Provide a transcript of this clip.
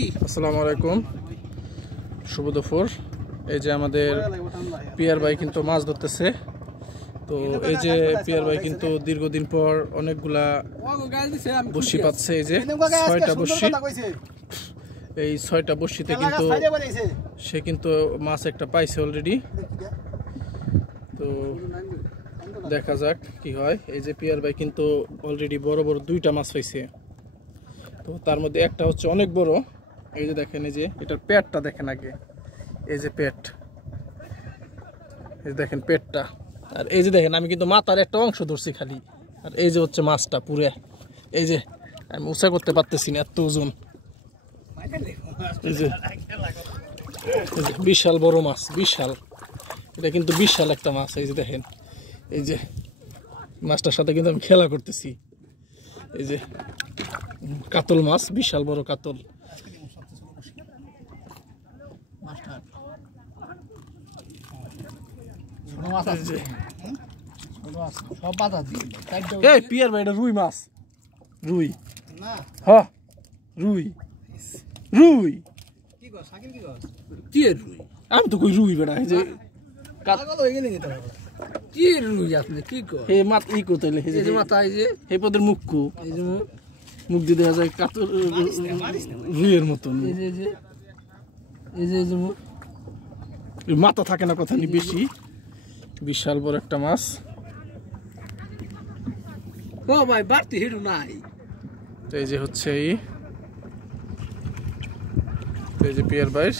আসসালামু আলাইকুম, শুভ দুপুর। এই যে আমাদের পিয়ার ভাই কিন্তু মাছ ধরতেছে। তো এই যে পিয়ার ভাই কিন্তু দীর্ঘদিন পর অনেকগুলা বড়শি পাচ্ছে। এই যে 6টা বড়শি, এই 6টা বড়শিতে কিন্তু সে কিন্তু মাছ একটা পাইছে অলরেডি। তো দেখা যাক কি হয়। এই যে পিয়ার ভাই কিন্তু অলরেডি বড় বড় 2টা মাছ পাইছে। তো তার মধ্যে একটা হচ্ছে অনেক বড়। এই যে দেখেন, এই যে এটার পেটটা দেখেন আগে। এই যে পেট, এই দেখেন পেটটা। আর এই যে দেখেন আমি কিন্তু মাথার একটা অংশ ধরছি খালি। আর এই যে হচ্ছে মাছটা পুরে। এই যে আমি উঁচা করতে পারতেছি না, এত ওজন। এই যে বিশাল বড় মাছ, বিশাল। এটা কিন্তু বিশাল একটা মাছ। এই যে দেখেন, এই যে মাছটার সাথে কিন্তু আমি খেলা করতেছি। এই যে কাতল মাছ, বিশাল বড় কাতল। পিয়ার ভাই, এটা রুই মাছ। রুই, হ্যাঁ রুই। রুই আমি তো কই রুই বেড়া। এই যে কি রুই আপনি কি কর হে মাত ই কোতাইলে এই যে মাথা, এই যে হে পদের মুখকু, এই যে মুখ দিয়ে দেখা যায় কাতল রুইয়ের মতন। এই যে এই যে এই যে মুখ, মাথা থাকে না কথা নি বেশি। বিশাল বড় একটা মাছ। ও ভাই বাড়তি হিড়ু নাই। তো এই যে হচ্ছে এই যে পিয়ার ভাই।